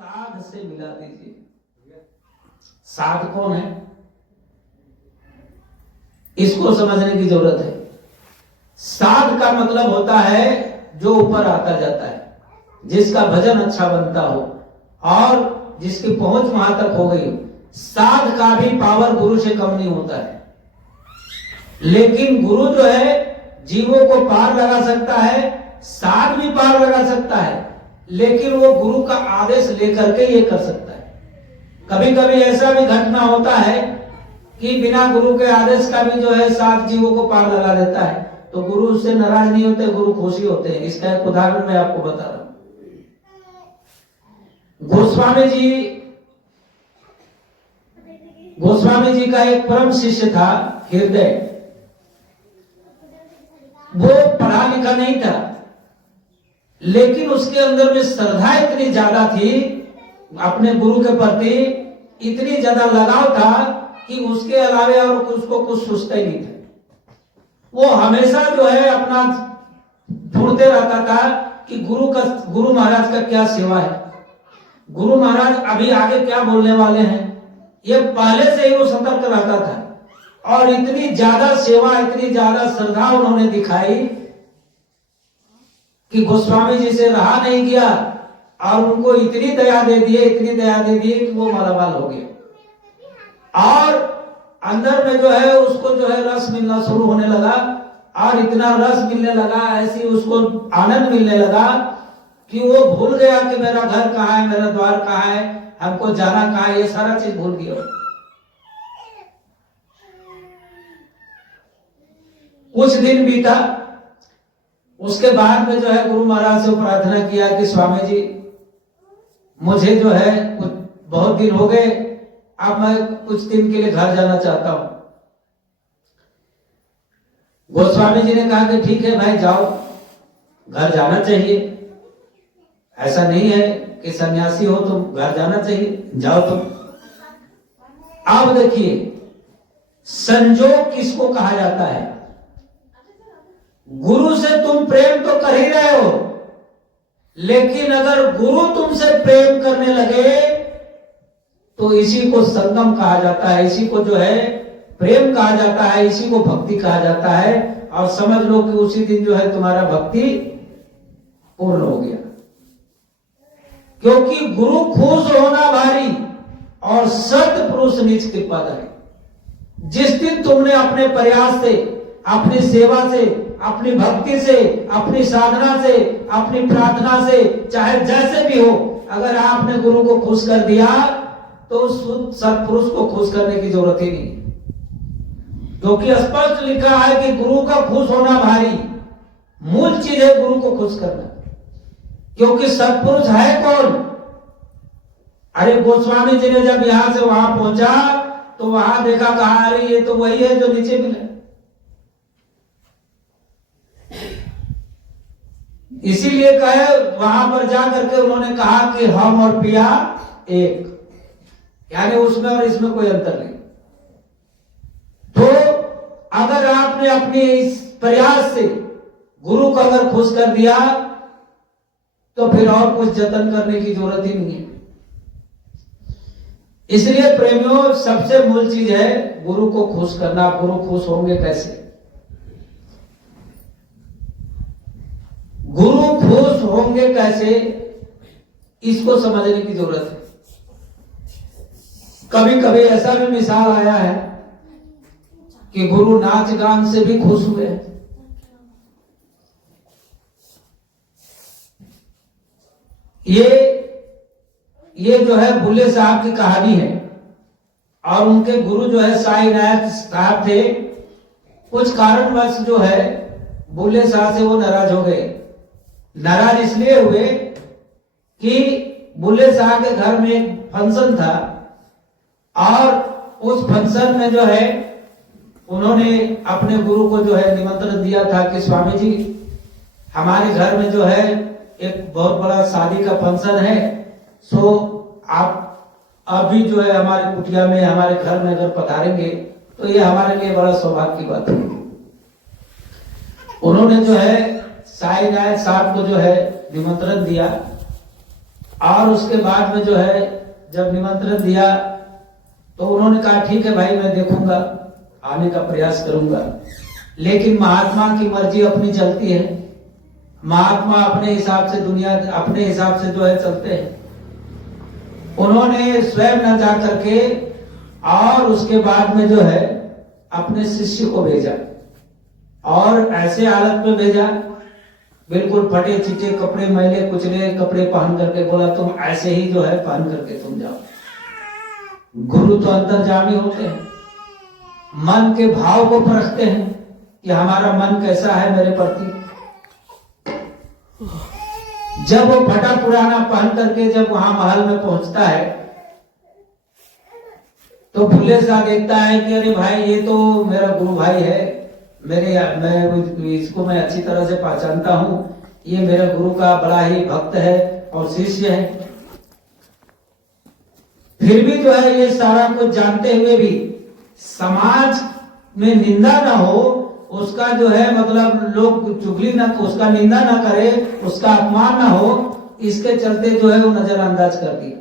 साध से मिला दीजिए। साध कौन है, इसको समझने की जरूरत है। साध का मतलब होता है जो ऊपर आता जाता है, जिसका भजन अच्छा बनता हो और जिसकी पहुंच वहां तक हो गई हो। साध का भी पावर गुरु से कम नहीं होता है, लेकिन गुरु जो है जीवों को पार लगा सकता है, साध भी पार लगा सकता है, लेकिन वो गुरु का आदेश लेकर के ये कर सकता है। कभी कभी ऐसा भी घटना होता है कि बिना गुरु के आदेश का भी जो है साध जीवों को पार लगा देता है, तो गुरु उससे नाराज नहीं होते, गुरु खुशी होते हैं। इसका एक उदाहरण मैं आपको बता रहा हूं। गोस्वामी जी का एक परम शिष्य था हृदय। वो पढ़ा लिखा नहीं था, लेकिन उसके अंदर में श्रद्धा इतनी ज्यादा थी अपने गुरु के प्रति, इतनी ज्यादा लगाव था कि उसके अलावे और उसको कुछ सोचता ही नहीं था। वो हमेशा जो है अपना ढूंढते रहता था कि गुरु महाराज का क्या सेवा है, गुरु महाराज अभी आगे क्या बोलने वाले हैं, ये पहले से ही वो सतर्क रहता था। और इतनी ज्यादा सेवा, इतनी ज्यादा श्रद्धा उन्होंने दिखाई कि गोस्वामी जी से रहा नहीं गया और उनको इतनी दया दे दिए, इतनी दया दे दी कि वो मालामाल हो गए। और अंदर में जो है उसको जो है रस मिलना शुरू होने लगा, और इतना रस मिलने लगा, ऐसी उसको आनंद मिलने लगा कि वो भूल गया कि मेरा घर कहाँ है, मेरा द्वार कहाँ है, हमको जाना कहाँ है, ये सारा चीज भूल गया। कुछ दिन बीता, उसके बाद में जो है गुरु महाराज से प्रार्थना किया कि स्वामी जी मुझे जो है कुछ बहुत दिन हो गए, अब मैं कुछ दिन के लिए घर जाना चाहता हूं। गोस्वामी जी ने कहा कि ठीक है भाई जाओ, घर जाना चाहिए, ऐसा नहीं है कि सन्यासी हो तो घर जाना चाहिए, जाओ तुम। अब देखिए संजोग किसको कहा जाता है। गुरु से तुम प्रेम तो कर ही रहे हो, लेकिन अगर गुरु तुमसे प्रेम करने लगे तो इसी को संगम कहा जाता है, इसी को जो है प्रेम कहा जाता है, इसी को भक्ति कहा जाता है। और समझ लो कि उसी दिन जो है तुम्हारा भक्ति पूर्ण हो गया, क्योंकि गुरु खुश होना भारी और सत्पुरुष निज कृपा धारी। जिस दिन तुमने अपने प्रयास से, अपनी सेवा से, अपनी भक्ति से, अपनी साधना से, अपनी प्रार्थना से, चाहे जैसे भी हो, अगर आपने गुरु को खुश कर दिया तो उस सत्पुरुष को खुश करने की जरूरत ही नहीं, क्योंकि स्पष्ट लिखा है कि गुरु का खुश होना भारी। मूल चीज है गुरु को खुश करना, क्योंकि सत्पुरुष है कौन। अरे गोस्वामी जी ने जब यहां से वहां पहुंचा तो वहां देखा, कहा अरे ये तो वही है जो नीचे मिला। इसीलिए कहे वहां पर जाकर के उन्होंने कहा कि हम और पिया एक, यानी उसमें और इसमें कोई अंतर नहीं। तो अगर आपने अपने इस प्रयास से गुरु को अगर खुश कर दिया तो फिर और कुछ जतन करने की जरूरत ही नहीं है। इसलिए प्रेमियों सबसे मूल चीज है गुरु को खुश करना। गुरु खुश होंगे कैसे? गुरु खुश होंगे कैसे, इसको समझने की जरूरत है। कभी कभी ऐसा भी मिसाल आया है कि गुरु नाच गान से भी खुश हुए। ये जो है बुल्ले साहब की कहानी है, और उनके गुरु जो है साई नायक साहब थे। कुछ कारणवश जो है बुल्ले साहब से वो नाराज हो गए। नाराज इसलिए हुए कि बुल्ले साहब के घर में एक फंक्शन था, और उस फंक्शन में जो है उन्होंने अपने गुरु को जो है निमंत्रण दिया था कि स्वामी जी हमारे घर में जो है एक बहुत बड़ा शादी का फंक्शन है, सो आप अभी जो है हमारे कुटिया में, हमारे घर में अगर पधारेंगे तो ये हमारे लिए बड़ा सौभाग्य की बात है। उन्होंने जो है साई नायक साहब को जो है निमंत्रण दिया, और उसके बाद में जो है जब निमंत्रण दिया तो उन्होंने कहा ठीक है भाई, मैं देखूंगा, आने का प्रयास करूंगा। लेकिन महात्मा की मर्जी अपनी चलती है। महात्मा अपने हिसाब से, दुनिया अपने हिसाब से जो है चलते हैं। उन्होंने स्वयं न जा करके और उसके बाद में जो है अपने शिष्य को भेजा, और ऐसे हालत में भेजा, बिल्कुल फटे चिटे कपड़े, मैले कुचले कपड़े पहन करके बोला तुम ऐसे ही जो है पहन करके तुम जाओ। गुरु तो अंतर्यामी होते हैं, मन के भाव को परखते हैं कि हमारा मन कैसा है मेरे प्रति। जब वो फटा पुराना पहन करके जब वहां महल में पहुंचता है तो भूले शाह देखता है कि अरे भाई ये तो मेरा गुरु भाई है, मैं इसको मैं अच्छी तरह से पहचानता हूं, ये मेरे गुरु का बड़ा ही भक्त है और शिष्य है। फिर भी जो है ये सारा कुछ जानते हुए भी समाज में निंदा ना हो, उसका जो है मतलब लोग चुगली ना, उसका निंदा ना करे, उसका अपमान ना हो, इसके चलते जो है वो नजरअंदाज कर दिया।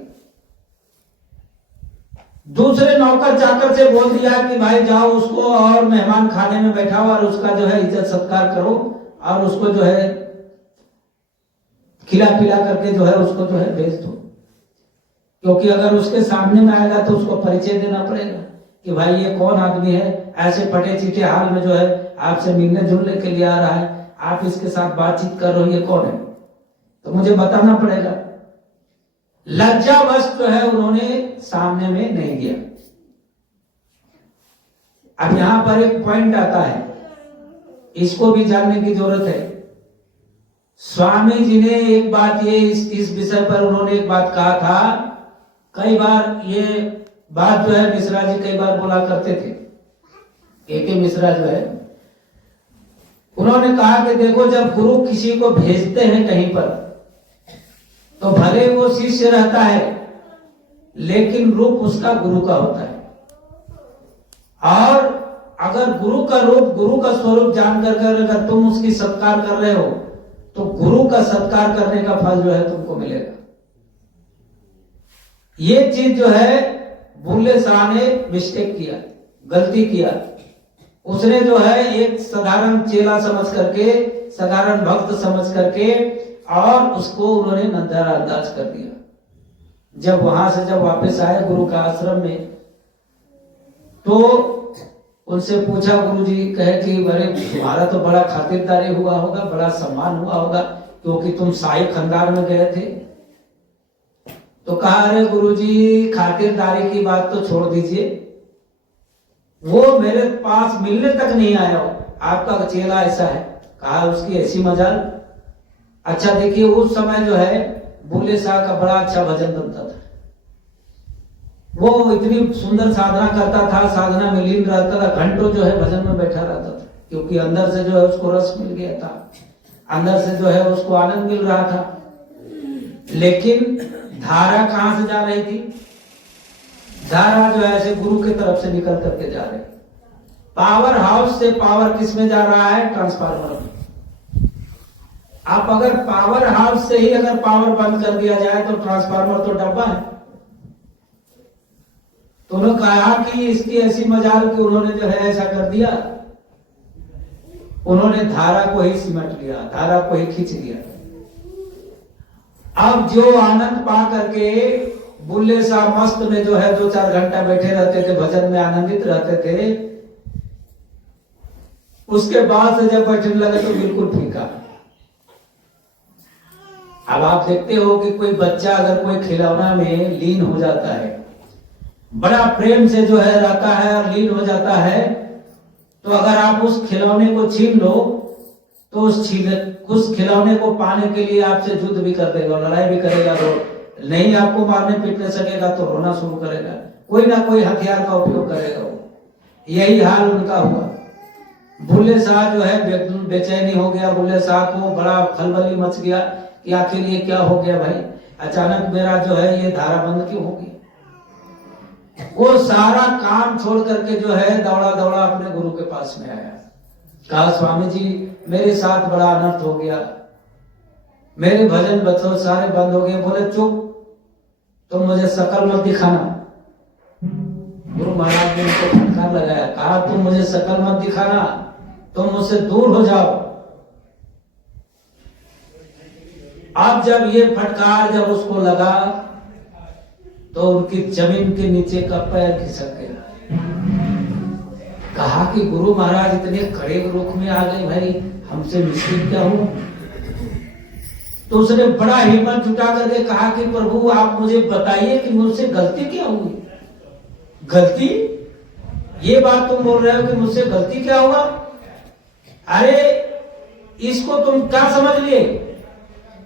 दूसरे नौकर चाकर से बोल दिया कि भाई जाओ उसको और मेहमान खाने में बैठाओ और उसका जो है इज्जत सत्कार करो और उसको जो है खिला पिला करके जो है उसको जो है भेज दो, क्योंकि अगर उसके सामने में आएगा तो उसको परिचय देना पड़ेगा कि भाई ये कौन आदमी है, ऐसे फटे चिटे हाल में जो है आपसे मिलने जुलने के लिए आ रहा है, आप इसके साथ बातचीत कर रहे हो, ये कौन है, तो मुझे बताना पड़ेगा। लज्जावश जो है उन्होंने सामने में नहीं दिया। अब यहां पर एक पॉइंट आता है, इसको भी जानने की जरूरत है। स्वामी जी ने एक बात ये इस विषय पर उन्होंने एक बात कहा था, कई बार ये बात जो है मिश्रा जी कई बार बोला करते थे, के मिश्रा जो है, उन्होंने कहा कि देखो जब गुरु किसी को भेजते हैं कहीं पर तो भले वो शिष्य रहता है लेकिन रूप उसका गुरु का होता है, और अगर गुरु का रूप, गुरु का स्वरूप जानकर अगर तुम उसकी सत्कार कर रहे हो तो गुरु का सत्कार करने का फल जो है तुमको मिलेगा। ये चीज जो है बुल्ले शाह ने मिस्टेक किया, गलती किया। उसने जो है एक साधारण चेला समझ करके, साधारण भक्त समझ करके और उसको उन्होंने नजरअंदाज कर दिया। जब वहां से जब वापस आए गुरु का आश्रम में तो उनसे पूछा, गुरु जी कहे कि अरे तुम्हारा तो बड़ा खातिरदारी हुआ होगा, बड़ा सम्मान हुआ होगा, क्योंकि तुम शाही खानदान में गए थे। तो कहा अरे गुरु जी खातिरदारी की बात तो छोड़ दीजिए, वो मेरे पास मिलने तक नहीं आया हो, आपका चेला ऐसा है। कहा उसकी ऐसी मजाल। अच्छा देखिए उस समय जो है बुल्ले शाह का बड़ा अच्छा भजन बनता था, वो इतनी सुंदर साधना करता था, साधना में लीन रहता था, घंटों जो है भजन में बैठा रहता था, क्योंकि अंदर से जो है उसको रस मिल गया था, अंदर से जो है उसको आनंद मिल रहा था। लेकिन धारा कहां से जा रही थी? धारा जो है ऐसे गुरु की तरफ से निकल करके जा रही। पावर हाउस से पावर किस में जा रहा है? ट्रांसफार्मर में। आप अगर पावर हाउस से ही अगर पावर बंद कर दिया जाए तो ट्रांसफार्मर तो डब्बा है। तो उन्होंने कहा कि इसकी ऐसी मजाल कि उन्होंने जो है ऐसा कर दिया, उन्होंने धारा को ही सिमट लिया, धारा को ही खींच लिया। अब जो आनंद पा करके बुल्ले शाह मस्त में जो है 2-4 घंटा बैठे रहते थे, भजन में आनंदित रहते थे, उसके बाद से जब बैठने लगे तो बिल्कुल फीका। अब आप देखते हो कि कोई बच्चा अगर कोई खिलौना में लीन हो जाता है, बड़ा प्रेम से जो है रहता है और लीन हो जाता है, तो अगर आप उस खिलौने को छीन लो तो उस खिलौने को पाने के लिए आपसे युद्ध भी कर देगा, लड़ाई भी करेगा, नहीं आपको मारने पीटने सकेगा तो रोना शुरू करेगा, कोई ना कोई हथियार का उपयोग करेगा वो। यही हाल उनका हुआ। बुल्ले शाह जो है बेचैनी हो गया, बुल्ले शाह को बड़ा खलबली मच गया कि आखिर ये क्या हो गया भाई, अचानक मेरा जो है ये धारा बंद क्यों हो गई। वो सारा काम छोड़ करके जो है दौड़ा दौड़ा अपने गुरु के पास में आया। कहा स्वामी जी मेरे साथ बड़ा अनर्थ हो गया, मेरे भजन बच्चों सारे बंद हो गए। बोले चुप, तुम मुझे शकल मत दिखाना। गुरु महाराज ने उनको फटकार लगाया, कहा तुम मुझे शकल मत दिखाना, तुम मुझसे दूर हो जाओ। अब जब ये फटकार जब उसको लगा तो उनकी जमीन के नीचे का पैर खिसक गया। कहा कि गुरु महाराज इतने कड़े रूप में आ गए, भाई हमसे मुश्किल क्या हुआ। तो उसने बड़ा हिम्मत जुटा करके कहा कि प्रभु आप मुझे बताइए कि मुझसे गलती क्या हुई। गलती? ये बात तुम बोल रहे हो कि मुझसे गलती क्या हुआ? अरे इसको तुम क्या समझ लिए?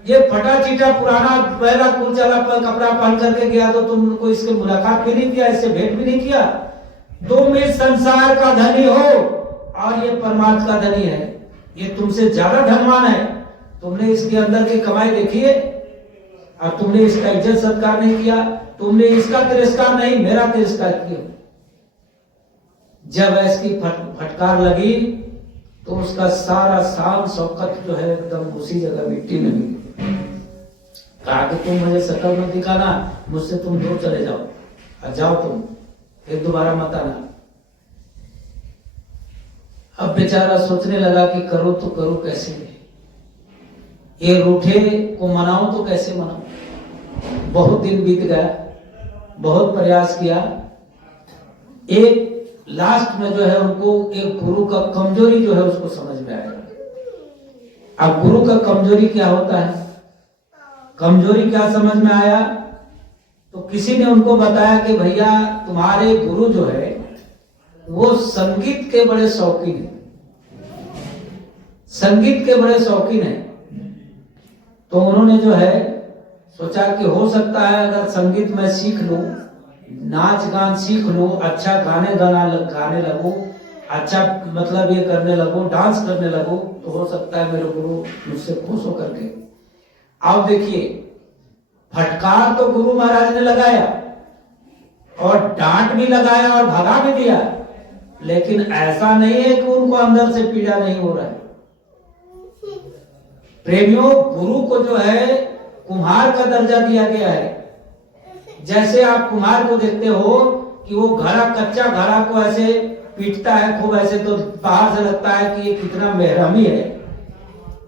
ये फटा चीटा पुराना पहला कुर्चला कपड़ा पहन करके गया तो तुमको इसके मुलाकात भी नहीं किया, इससे भेंट भी नहीं किया। तुम इस संसार का धनी हो और ये परमात्मा का धनी है, ये तुमसे ज्यादा धनवान है। तुमने इसके अंदर की कमाई देखी है और तुमने इसका इज्जत सत्कार नहीं किया, तुमने इसका तिरस्कार नहीं मेरा तिरस्कार किया। जब इसकी फटकार लगी तो उसका सारा शान शौकत जो है एकदम उसी जगह मिट्टी में मिली। कहा कि तुम मुझे शकल मत दिखाना, मुझसे तुम दूर चले जाओ और जाओ तुम, फिर दोबारा मत आना। अब बेचारा सोचने लगा कि करो तो करो कैसे, ये रूठे को मनाऊं तो कैसे मनाऊं। बहुत दिन बीत गया, बहुत प्रयास किया। एक लास्ट में जो है उनको एक गुरु का कमजोरी जो है उसको समझ में आया। अब गुरु का कमजोरी क्या होता है, कमजोरी क्या समझ में आया, तो किसी ने उनको बताया कि भैया तुम्हारे गुरु जो है वो संगीत के बड़े शौकीन है, संगीत के बड़े शौकीन है। तो उन्होंने जो है सोचा कि हो सकता है अगर संगीत में सीख लूं, नाच गान सीख लूं, अच्छा गाने लगूं, अच्छा मतलब ये करने लगूं, डांस करने लगूं, तो हो सकता है मेरे गुरु मुझसे खुश होकर के। अब देखिए फटकार तो गुरु महाराज ने लगाया और डांट भी लगाया और भगा भी दिया, लेकिन ऐसा नहीं है कि उनको अंदर से पीड़ा नहीं हो रहा है। प्रेमियों, गुरु को जो है कुम्हार का दर्जा दिया गया है। जैसे आप कुम्हार को देखते हो कि वो घड़ा, कच्चा घड़ा को ऐसे पीटता है खूब ऐसे, तो बाहर से लगता है कि ये कितना बेरहमी है,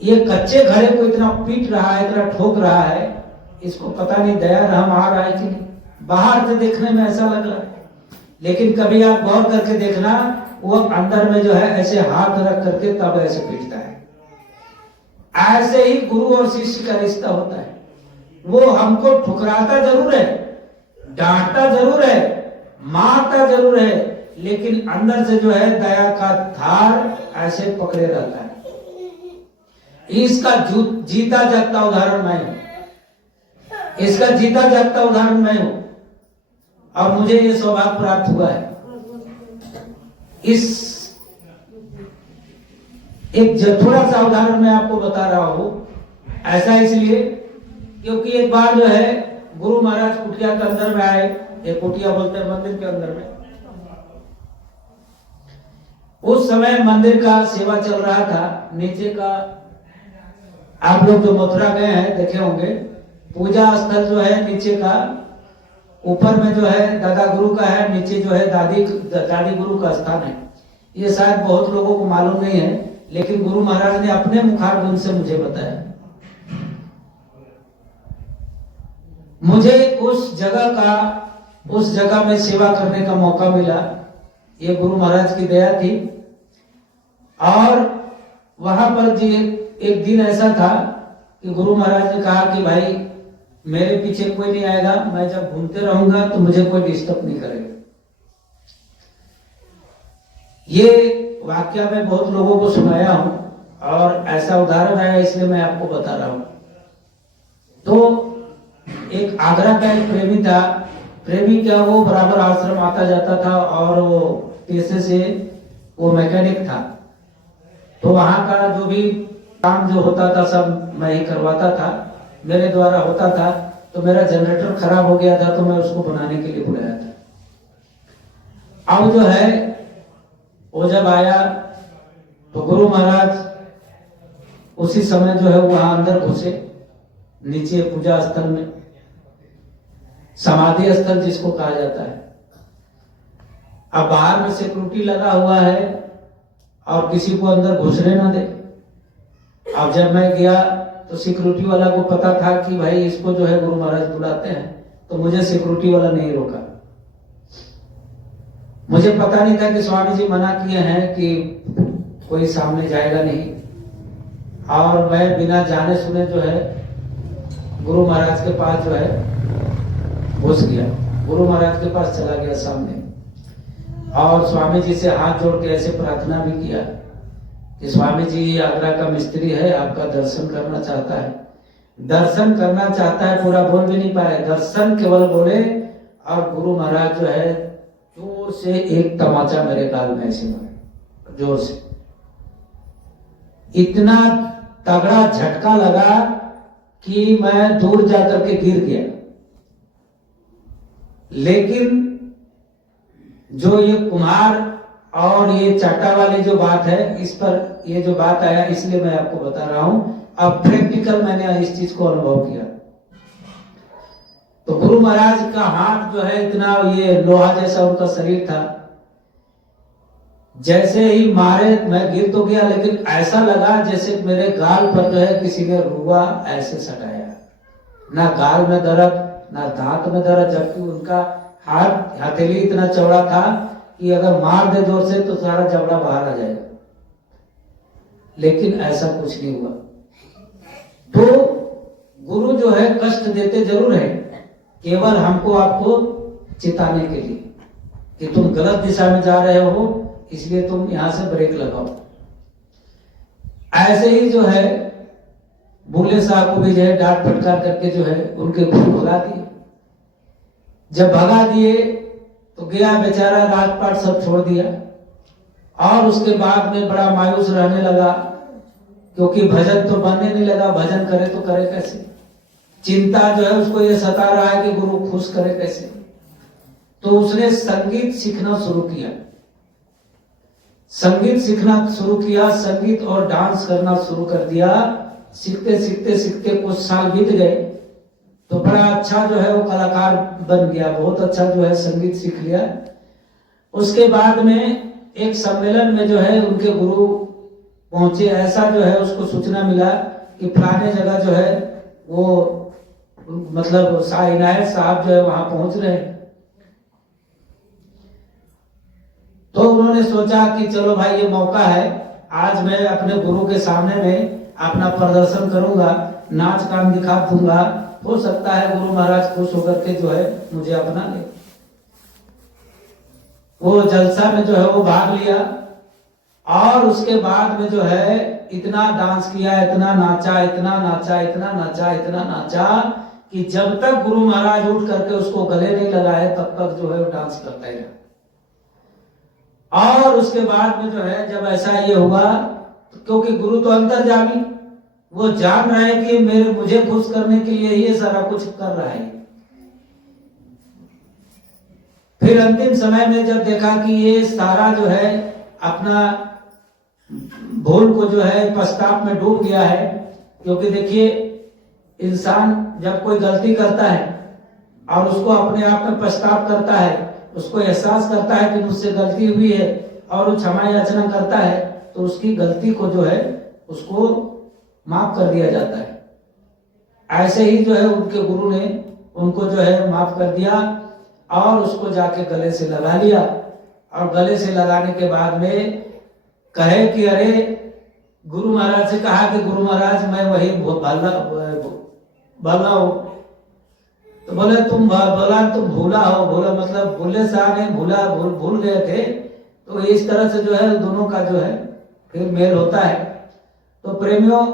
ये कच्चे घड़े को इतना पीट रहा है, इतना ठोक रहा है, इसको पता नहीं दया रहम आ रहा है कि नहीं। बाहर से देखने में ऐसा लग रहा है, लेकिन कभी आप गौर करके देखना वो अंदर में जो है ऐसे हाथ रख करके तब ऐसे पीटता है। ऐसे ही गुरु और शिष्य का रिश्ता होता है। वो हमको ठुकराता जरूर है, डांटता जरूर है, मारता जरूर है, लेकिन अंदर से जो है दया का धार ऐसे पकड़े रहता है। इसका जीता जागता उदाहरण मैं हूं, इसका जीता जागता उदाहरण मैं हूं। अब मुझे ये सौभाग्य प्राप्त हुआ है। इस एक थोड़ा सा उदाहरण मैं आपको बता रहा हूं, ऐसा इसलिए क्योंकि एक बार जो है गुरु महाराज कुटिया के अंदर में आए, एक कुटिया बोलते हैं मंदिर के अंदर में। उस समय मंदिर का सेवा चल रहा था। नीचे का आप लोग जो मथुरा गए हैं देखे होंगे, पूजा स्थल जो है नीचे का, ऊपर में जो है दादा गुरु का है, नीचे जो है दादी गुरु का स्थान है। ये शायद बहुत लोगों को मालूम नहीं है, लेकिन गुरु महाराज ने अपने मुखारबिंद से मुझे बताया। मुझे उस जगह में सेवा करने का मौका मिला, ये गुरु महाराज की दया थी। और वहां पर जी एक दिन ऐसा था कि गुरु महाराज ने कहा कि भाई मेरे पीछे कोई नहीं आएगा, मैं जब घूमते रहूंगा तो मुझे कोई डिस्टर्ब नहीं करेगा। ये वाक्य मैं बहुत लोगों को सुनाया हूं और ऐसा उदाहरण आया इसलिए मैं आपको बता रहा हूं। तो एक आगरा का एक प्रेमी था, प्रेमी क्या वो बराबर आश्रम आता जाता था और वो पेशे से वो मैकेनिक था। तो वहां का जो भी काम जो होता था सब मैं ही करवाता था, मेरे द्वारा होता था। तो मेरा जनरेटर खराब हो गया था तो मैं उसको बनाने के लिए बुलाया था। अब जो है वो जब आया तो गुरु महाराज उसी समय जो है वहां अंदर घुसे नीचे पूजा स्थल में। समाधि स्थल जिसको कहा जाता है। अब बाहर में सिक्योरिटी लगा हुआ है और किसी को अंदर घुसने ना दे। अब जब मैं गया तो सिक्योरिटी वाला को पता था कि भाई इसको जो है गुरु महाराज बुलाते हैं, तो मुझे सिक्योरिटी वाला नहीं रोका। मुझे पता नहीं था कि स्वामी जी मना किए हैं कि कोई सामने जाएगा नहीं, और मैं बिना जाने सुने जो है गुरु महाराज के पास जो है घुस गया। गुरु महाराज के पास चला गया सामने, और स्वामी जी से हाथ जोड़ के ऐसे प्रार्थना भी किया कि स्वामी जी आगरा का मिस्त्री है, आपका दर्शन करना चाहता है। दर्शन करना चाहता है पूरा बोल भी नहीं पाए, दर्शन केवल बोले, और गुरु महाराज जो है जोर से एक तमाचा मेरे गाल में ऐसे मारे, जोर से। इतना तगड़ा झटका लगा कि मैं दूर जाकर के गिर गया। लेकिन जो ये कुम्हार और ये चाटा वाली जो बात है, इस पर ये जो बात आया इसलिए मैं आपको बता रहा हूं। अब प्रैक्टिकल मैंने इस चीज को अनुभव किया। तो गुरु महाराज का हाथ जो है इतना, ये लोहा जैसा उनका शरीर था, जैसे ही मारे मैं गिर तो गया, लेकिन ऐसा लगा जैसे मेरे गाल पर जो है किसी ने रुआ ऐसे सटाया। ना गाल में दर्द ना दांत में दर्द, जबकि उनका हाथ हथेली इतना चौड़ा था कि अगर मार दे जोर से तो सारा जबड़ा बाहर आ जाएगा, लेकिन ऐसा कुछ नहीं हुआ। तो गुरु जो है कष्ट देते जरूर है, केवल हमको आपको चिताने के लिए कि तुम गलत दिशा में जा रहे हो, इसलिए तुम यहां से ब्रेक लगाओ। ऐसे ही जो है बुल्ले साहब को भी जो है डांट फटकार करके जो है उनके गुरु भगा दिए। जब भगा दिए तो गया बेचारा, रात पाट सब छोड़ दिया, और उसके बाद में बड़ा मायूस रहने लगा, क्योंकि भजन तो बनने नहीं लगा। भजन करे तो करे कैसे? चिंता जो है उसको ये सता रहा है कि गुरु खुश करे कैसे। तो उसने संगीत सीखना शुरू किया, संगीत सीखना शुरू किया, संगीत और डांस करना शुरू कर दिया। सीखते सीखते सीखते कुछ साल बीत गए तो बड़ा अच्छा जो है वो कलाकार बन गया, बहुत अच्छा जो है संगीत सीख लिया। उसके बाद में एक सम्मेलन में जो है उनके गुरु पहुंचे। ऐसा जो है उसको सूचना मिला कि फलाने जगह जो है वो मतलब शाह इनायत साहब जो है वहां पहुंच रहे। तो उन्होंने सोचा कि चलो भाई ये मौका है, आज मैं अपने गुरु के सामने में अपना प्रदर्शन करूंगा, नाच काम दिखा दूंगा, हो सकता है गुरु महाराज खुश होकर के जो है मुझे अपना ले। वो जलसा में जो है वो भाग लिया, और उसके बाद में जो है इतना डांस किया, इतना नाचा, इतना नाचा, इतना नाचा, इतना नाचा कि जब तक गुरु महाराज उठ करके उसको गले नहीं लगाए तब तक जो है वो डांस करता ही रहा। और उसके बाद में जो है जब ऐसा ये हुआ, तो क्योंकि गुरु तो अंतर्यामी, वो जान रहा है कि मुझे खुश करने के लिए ये सारा कुछ कर रहा है। फिर अंतिम समय में जब देखा कि ये सारा जो है अपना भूल को जो है पश्चाताप में डूब गया है, क्योंकि देखिए इंसान जब कोई गलती करता है और उसको अपने आप में पश्चाताप करता है, उसको एहसास करता है कि मुझसे गलती हुई है और वो क्षमा याचना करता है, तो उसकी गलती को जो है उसको माफ कर दिया जाता है। ऐसे ही जो है उनके गुरु ने उनको जो है माफ कर दिया और उसको जाके गले से लगा लिया। और गले से लगाने के बाद में कहे कि अरे गुरु महाराज से कहा कि गुरु महाराज मैं वही भला हो। तो बोले तुम बोला तुम भूला हो। भूला मतलब भूले शाह नहीं, भूल गए थे। तो इस तरह से जो है दोनों का जो है फिर मेल होता है। तो प्रेमियों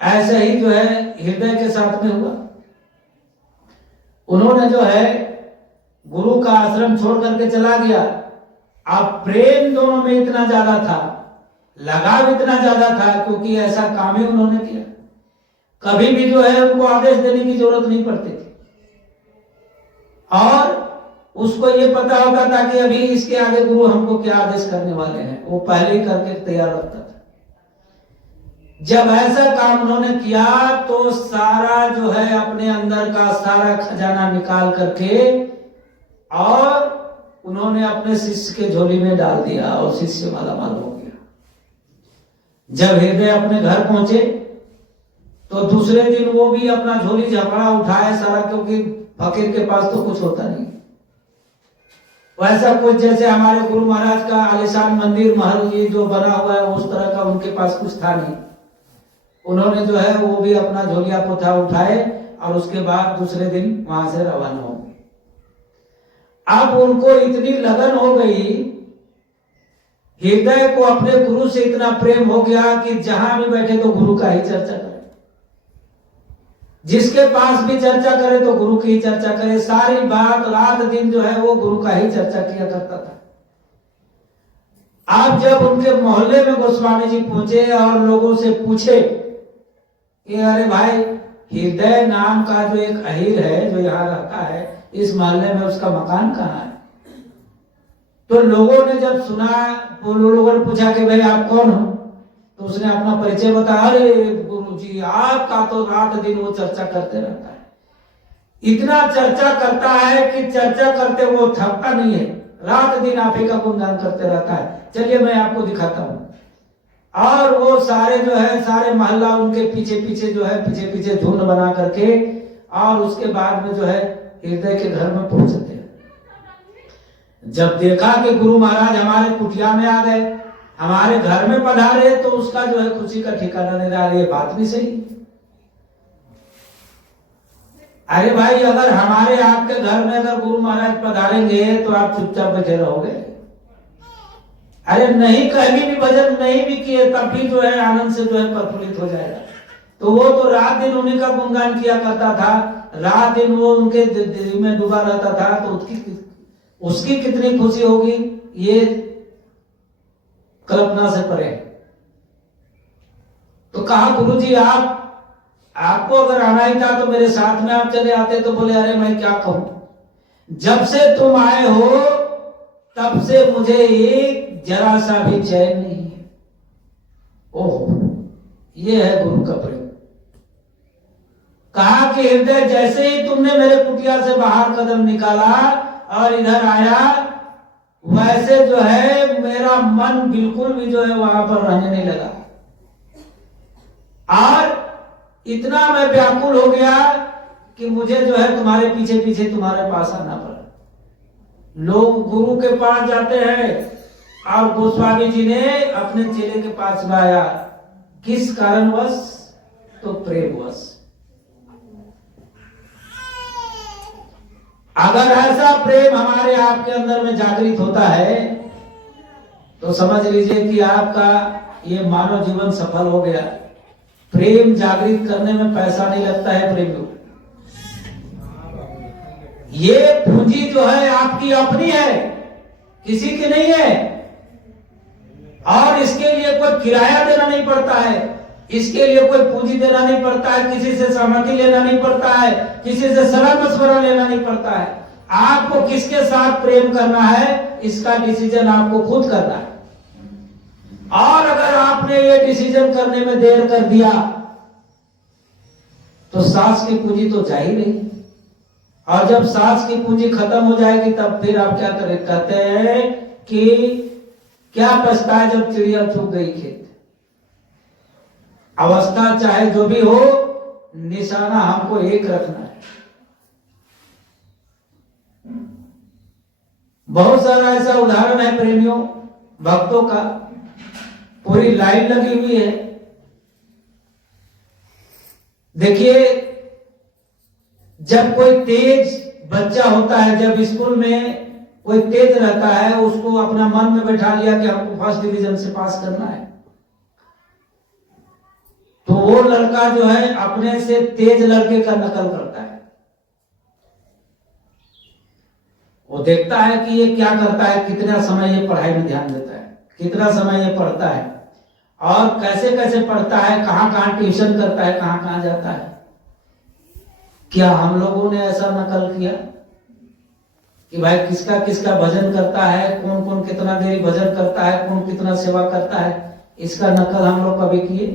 ऐसे ही जो है हृदय के साथ में हुआ। उन्होंने जो है गुरु का आश्रम छोड़ करके चला गया। अब प्रेम दोनों में इतना ज्यादा था, लगाव इतना ज्यादा था, क्योंकि ऐसा काम ही उन्होंने किया। कभी भी जो है उनको आदेश देने की जरूरत नहीं पड़ती थी, और उसको ये पता होता था कि अभी इसके आगे गुरु हमको क्या आदेश करने वाले हैं, वो पहले ही करके तैयार रखता था। जब ऐसा काम उन्होंने किया तो सारा जो है अपने अंदर का सारा खजाना निकाल करके और उन्होंने अपने शिष्य के झोली में डाल दिया और शिष्य मालामाल हो गया। जब हृदय अपने घर पहुंचे तो दूसरे दिन वो भी अपना झोली झपड़ा उठाए सारा, क्योंकि फकीर के पास तो कुछ होता नहीं। वैसा कुछ जैसे हमारे गुरु महाराज का आलिशान मंदिर महल ये जो बना हुआ है उस तरह का उनके पास कुछ था नहीं। उन्होंने जो है वो भी अपना झोलिया पोथा उठाए और उसके बाद दूसरे दिन वहां से रवाना हो गए। अब उनको इतनी लगन हो गई, हृदय को अपने गुरु से इतना प्रेम हो गया कि जहां भी बैठे तो गुरु का ही चर्चा करे, जिसके पास भी चर्चा करे तो गुरु की ही चर्चा करे। सारी बात रात दिन जो है वो गुरु का ही चर्चा किया करता था। आप जब उनके मोहल्ले में गोस्वामी जी पहुंचे और लोगों से पूछे कि अरे भाई हृदय नाम का जो एक अहीर है जो यहाँ रहता है इस मोहल्ले में, उसका मकान कहाँ है? तो लोगों ने जब सुना, लोगों ने पूछा कि भाई आप कौन हो, तो उसने अपना परिचय बताया। अरे गुरुजी आपका तो रात दिन वो चर्चा करते रहता है, इतना चर्चा करता है कि चर्चा करते वो थकता नहीं है, रात दिन आप ही का गुणगान करते रहता है। चलिए मैं आपको दिखाता हूँ। और वो सारे जो है सारे मोहल्ला उनके पीछे पीछे जो है पीछे पीछे झुंड बना करके और उसके बाद में जो है हृदय के घर में पहुंचते हैं। जब देखा कि गुरु महाराज हमारे कुटिया में आ गए, हमारे घर में पधारे, तो उसका जो है खुशी का ठिकाना नहीं रहा। ये बात भी सही। अरे भाई अगर हमारे आपके घर में अगर गुरु महाराज पधारेंगे तो आप चुपचाप बैठे रहोगे? अरे नहीं, कहीं भी भजन नहीं भी किए तब भी जो है आनंद से जो है प्रफुल्लित हो जाएगा। तो वो तो रात दिन उन्हीं का गुणगान किया करता था, रात दिन वो उनके दिल में डूबा रहता था, तो उसकी कितनी खुशी होगी ये कल्पना से परे। तो कहा गुरुजी आपको अगर आना ही था तो मेरे साथ में आप चले आते। तो बोले अरे मैं क्या कहूं, जब से तुम आए हो तब से मुझे एक जरा सा भी चैन नहीं है। ओहो, ये है गुरु का प्रेम। कहा कि हृदय जैसे ही तुमने मेरे कुटिया से बाहर कदम निकाला और इधर आया, वैसे जो है मेरा मन बिल्कुल भी जो है वहां पर रहने नहीं लगा। और इतना मैं व्याकुल हो गया कि मुझे जो है तुम्हारे पीछे पीछे तुम्हारे पास आना पड़ा। लोग गुरु के पास जाते हैं और गोस्वामी जी ने अपने चेले के पास लाया। किस कारणवश? तो प्रेमवश। अगर ऐसा प्रेम हमारे आपके अंदर में जागृत होता है तो समझ लीजिए कि आपका ये मानव जीवन सफल हो गया। प्रेम जागृत करने में पैसा नहीं लगता है प्रेमियों। ये पूंजी जो है आपकी अपनी है, किसी की नहीं है। और इसके लिए कोई किराया देना नहीं पड़ता है, इसके लिए कोई पूंजी देना नहीं पड़ता है, किसी से सहमति लेना नहीं पड़ता है, किसी से सलाह मशवरा लेना नहीं पड़ता है। आपको किसके साथ प्रेम करना है इसका डिसीजन आपको खुद करना है। और अगर आपने ये डिसीजन करने में देर कर दिया तो सांस की पूंजी तो जा ही नहीं। और जब सांस की पूंजी खत्म हो जाएगी तब फिर आप क्या करें? कहते हैं कि क्या पछताए जब चिड़िया चुग गई खेत। अवस्था चाहे जो भी हो, निशाना हमको एक रखना है। बहुत सारा ऐसा उदाहरण है प्रेमियों, भक्तों का, पूरी लाइन लगी हुई है। देखिए, जब कोई तेज बच्चा होता है, जब स्कूल में कोई तेज रहता है, उसको अपना मन में बैठा लिया कि हमको फर्स्ट डिवीजन से पास करना है, तो वो लड़का जो है अपने से तेज लड़के का नकल करता है। वो देखता है कि ये क्या करता है, कितना समय ये पढ़ाई में ध्यान देता है, कितना समय ये पढ़ता है और कैसे कैसे पढ़ता है, कहां कहां ट्यूशन करता है, कहां कहां जाता है। क्या हम लोगों ने ऐसा नकल किया कि भाई किसका किसका भजन करता है, कौन कौन कितना देरी भजन करता है, कौन कितना सेवा करता है, इसका नकल हम लोग कभी किए?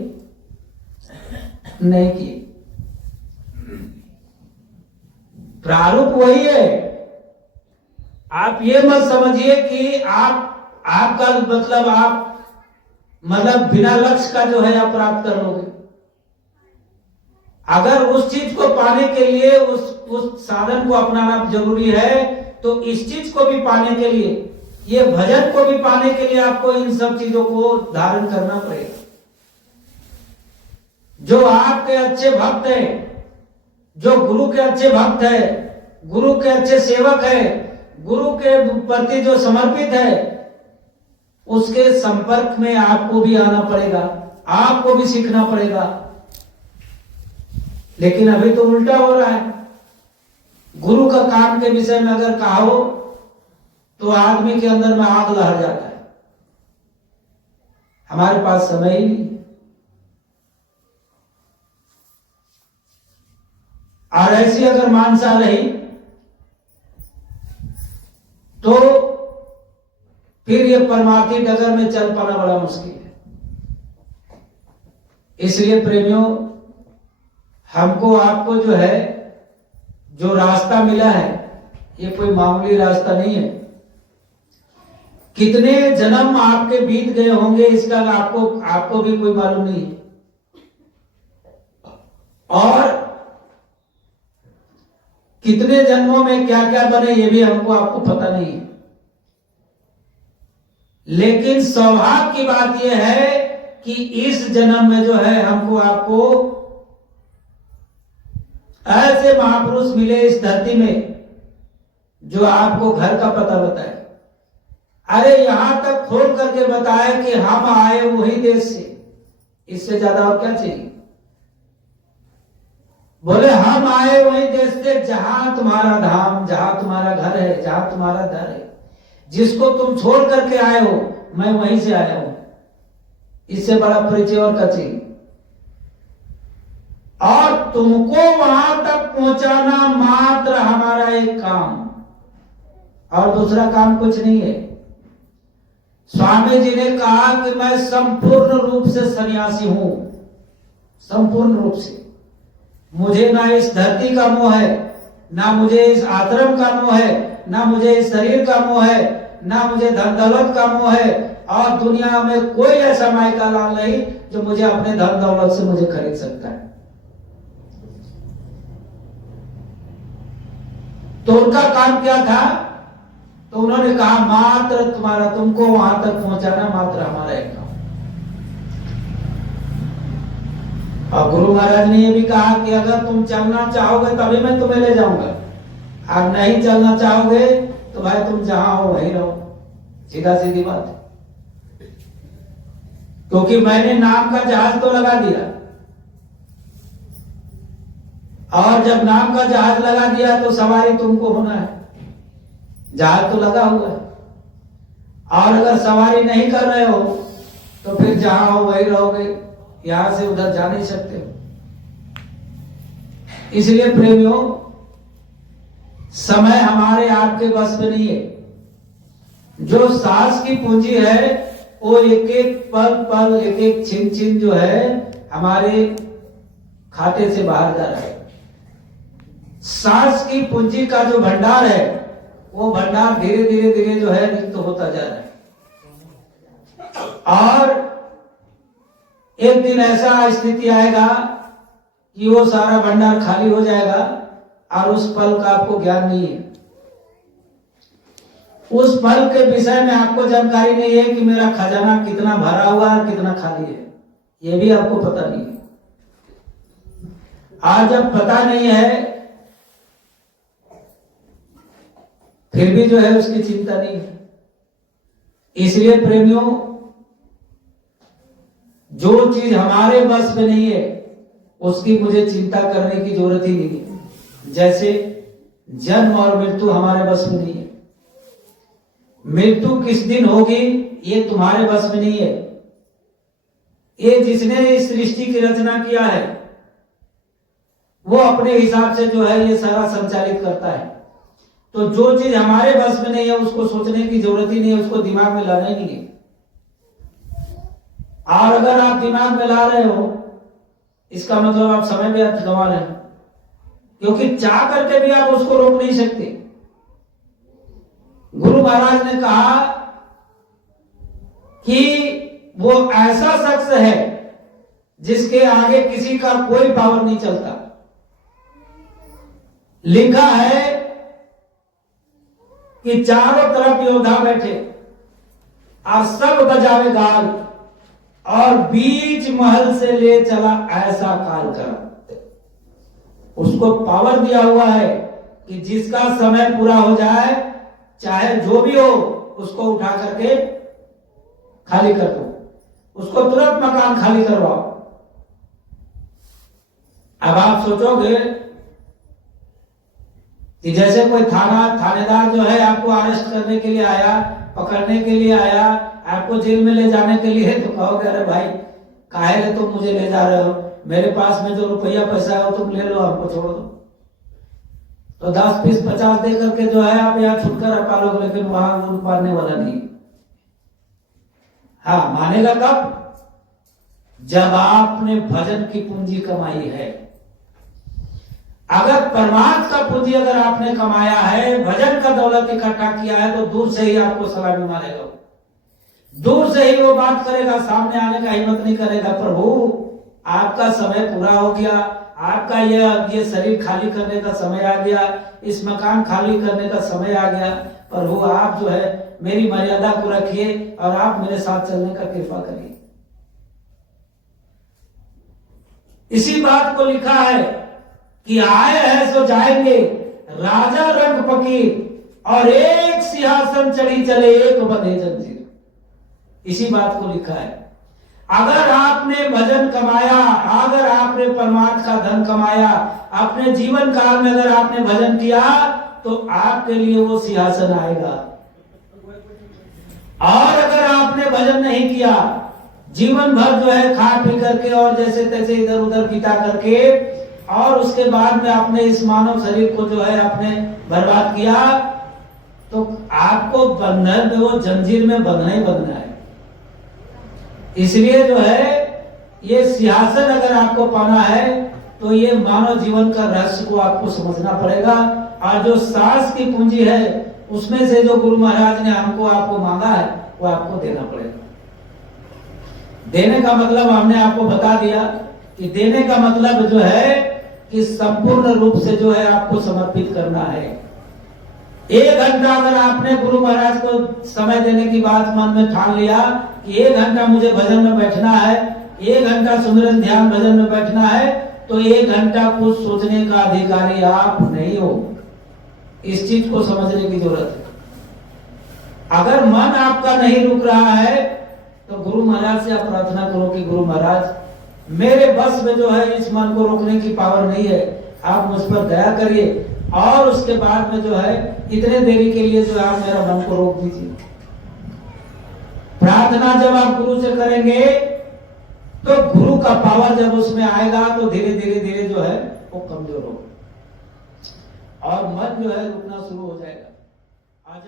नहीं किए। प्रारूप वही है। आप ये मत समझिए कि आपका मतलब आप बिना लक्ष्य का जो है आप प्राप्त कर लोगे। अगर उस चीज को पाने के लिए उस साधन को अपनाना जरूरी है, तो इस चीज को भी पाने के लिए, ये भजन को भी पाने के लिए आपको इन सब चीजों को धारण करना पड़ेगा। जो आपके अच्छे भक्त हैं, जो गुरु के अच्छे भक्त है, गुरु के अच्छे सेवक है, गुरु के प्रति जो समर्पित है, उसके संपर्क में आपको भी आना पड़ेगा, आपको भी सीखना पड़ेगा। लेकिन अभी तो उल्टा हो रहा है। गुरु का काम के विषय में अगर कहो तो आदमी के अंदर में आग लहर जाता है। हमारे पास समय ही नहीं। और ऐसी अगर मानसा रही तो फिर ये परमार्थी डगर में चल पाना बड़ा मुश्किल है। इसलिए प्रेमियों, हमको आपको जो है, जो रास्ता मिला है, ये कोई मामूली रास्ता नहीं है। कितने जन्म आपके बीत गए होंगे इसका आपको भी कोई मालूम नहीं है। और कितने जन्मों में क्या क्या बने ये भी हमको आपको पता नहीं है। लेकिन सौभाग्य की बात यह है कि इस जन्म में जो है हमको आपको ऐसे महापुरुष मिले इस धरती में जो आपको घर का पता बताए। अरे यहां तक खोल करके बताए कि हम आए वही देश से, इससे ज्यादा और क्या चाहिए। बोले हम आए वही देश से जहां तुम्हारा धाम, जहां तुम्हारा घर है, जहां तुम्हारा दर है, जिसको तुम छोड़ करके आए हो, मैं वहीं से आया हूं। इससे बड़ा परिचय और क्या चाहिए। और तुमको वहां तक पहुंचाना मात्र हमारा एक काम, और दूसरा काम कुछ नहीं है। स्वामी जी ने कहा कि मैं संपूर्ण रूप से सन्यासी हूं, संपूर्ण रूप से। मुझे ना इस धरती का मोह है, ना मुझे इस आश्रम का मोह है, ना मुझे इस शरीर का मोह है, ना मुझे धन दौलत का मोह है, और दुनिया में कोई ऐसा मायका लाल नहीं जो मुझे अपने धन दौलत से मुझे खरीद सकता है। तो उनका काम क्या था? तो उन्होंने कहा मात्र तुमको वहां तक पहुंचाना मात्र हमारा एक काम। और गुरु महाराज ने यह भी कहा कि अगर तुम चलना चाहोगे तभी मैं तुम्हें ले जाऊंगा, और नहीं चलना चाहोगे तो भाई तुम जहां हो वहीं रहो। सीधा सीधी बात है। क्योंकि मैंने नाम का जहाज तो लगा दिया, और जब नाम का जहाज लगा दिया तो सवारी तुमको होना है। जहाज तो लगा हुआ है, और अगर सवारी नहीं कर रहे हो तो फिर जहां हो वहीं रहोगे, यहां से उधर जा नहीं सकते हो। इसलिए प्रेमियों, समय हमारे आपके बस में नहीं है। जो सांस की पूंजी है वो एक एक पल पल, एक एक छिन छिन जो है हमारे खाते से बाहर जा रहा है। सांस की पूंजी का जो भंडार है वो भंडार धीरे धीरे धीरे जो है रिक्त होता जा रहा है। और एक दिन ऐसा स्थिति आएगा कि वो सारा भंडार खाली हो जाएगा, और उस पल का आपको ज्ञान नहीं है। उस पल के विषय में आपको जानकारी नहीं है कि मेरा खजाना कितना भरा हुआ है, कितना खाली है, ये भी आपको पता नहीं है। आज जब पता नहीं है फिर भी जो है उसकी चिंता नहीं है। इसलिए प्रेमियों, जो चीज हमारे बस में नहीं है उसकी मुझे चिंता करने की जरूरत ही नहीं है। जैसे जन्म और मृत्यु हमारे बस में नहीं है। मृत्यु किस दिन होगी ये तुम्हारे बस में नहीं है। ये जिसने इस सृष्टि की रचना किया है वो अपने हिसाब से जो है ये सारा संचालित करता है। तो जो चीज हमारे बस में नहीं है उसको सोचने की जरूरत ही नहीं है, उसको दिमाग में लाना ही नहीं है। और अगर आप दिमाग में ला रहे हो इसका मतलब आप समय व्यर्थ गंवा रहे हैं, क्योंकि चाह करके भी आप उसको रोक नहीं सकते। गुरु महाराज ने कहा कि वो ऐसा शख्स है जिसके आगे किसी का कोई पावर नहीं चलता। लिखा है कि चारों तरफ योद्धा बैठे और सब बजावे गाल, और बीच महल से ले चला ऐसा काल करा। उसको पावर दिया हुआ है कि जिसका समय पूरा हो जाए, चाहे जो भी हो, उसको उठा करके खाली कर दो, उसको तुरंत मकान खाली करवाओ। अब आप सोचोगे कि जैसे कोई थानेदार जो है आपको अरेस्ट करने के लिए आया, पकड़ने के लिए आया, आपको जेल में ले जाने के लिए, तो कहोगे अरे भाई काहे ले तुम मुझे ले जा रहे हो, मेरे पास में जो रुपया पैसा है वो तुम ले लो, हमको छोड़ दो। तो 10 20 50 दे करके जो है आप यहाँ छुटकारा पालोगे, लेकिन वहां वो पाने वाला नहीं। हाँ, मानेगा कब? जब आपने भजन की पूंजी कमाई है। अगर परमात्मा का पूंजी अगर आपने कमाया है, भजन का दौलत इकट्ठा किया है, तो दूर से ही आपको सलामी मारेगा, दूर से ही वो बात करेगा, सामने आने का हिम्मत नहीं करेगा। प्रभु आपका समय पूरा हो गया, आपका ये शरीर खाली करने का समय आ गया, इस मकान खाली करने का समय आ गया। प्रभु आप जो है मेरी मर्यादा को रखिए और आप मेरे साथ चलने का कृपा करिए। इसी बात को लिखा है कि आए हैं सो जाएंगे, राजा रंग फकीर और एक सिंहासन चढ़ी चले, एक बंधे जंजीर। इसी बात को लिखा है। अगर आपने भजन कमाया, अगर आपने परमात्मा का धन कमाया, अपने जीवन काल में अगर आपने भजन किया, तो आपके लिए वो सिंहासन आएगा। और अगर आपने भजन नहीं किया, जीवन भर जो है खा पी करके और जैसे तैसे इधर उधर बिता करके, और उसके बाद में अपने इस मानव शरीर को जो है आपने बर्बाद किया, तो आपको बंधन में, वो जंजीर में बंधना ही बंधना है। इसलिए जो है ये सिंहासन अगर आपको पाना है, तो ये मानव जीवन का रहस्य को आपको समझना पड़ेगा। और जो सांस की पूंजी है, उसमें से जो गुरु महाराज ने हमको आपको मांगा है, वो आपको देना पड़ेगा। देने का मतलब हमने आपको बता दिया कि देने का मतलब जो है कि संपूर्ण रूप से जो है आपको समर्पित करना है। 1 घंटा अगर आपने गुरु महाराज को समय देने की बात मन में ठान लिया कि 1 घंटा मुझे भजन में बैठना है, 1 घंटा सुमिरन ध्यान भजन में बैठना है, तो 1 घंटा कुछ सोचने का अधिकारी आप नहीं हो। इस चीज को समझने की जरूरत है। अगर मन आपका नहीं रुक रहा है, तो गुरु महाराज से आप प्रार्थना करो कि गुरु महाराज मेरे बस में जो है इस मन को रोकने की पावर नहीं है, आप मुझ पर दया करिए। और उसके बाद में जो है इतने देरी के लिए जो है आप मेरा मन को रोक दीजिए। प्रार्थना जब आप गुरु से करेंगे, तो गुरु का पावर जब उसमें आएगा, तो धीरे धीरे जो है वो कमजोर होगा और मन जो है रुकना शुरू हो जाएगा। आज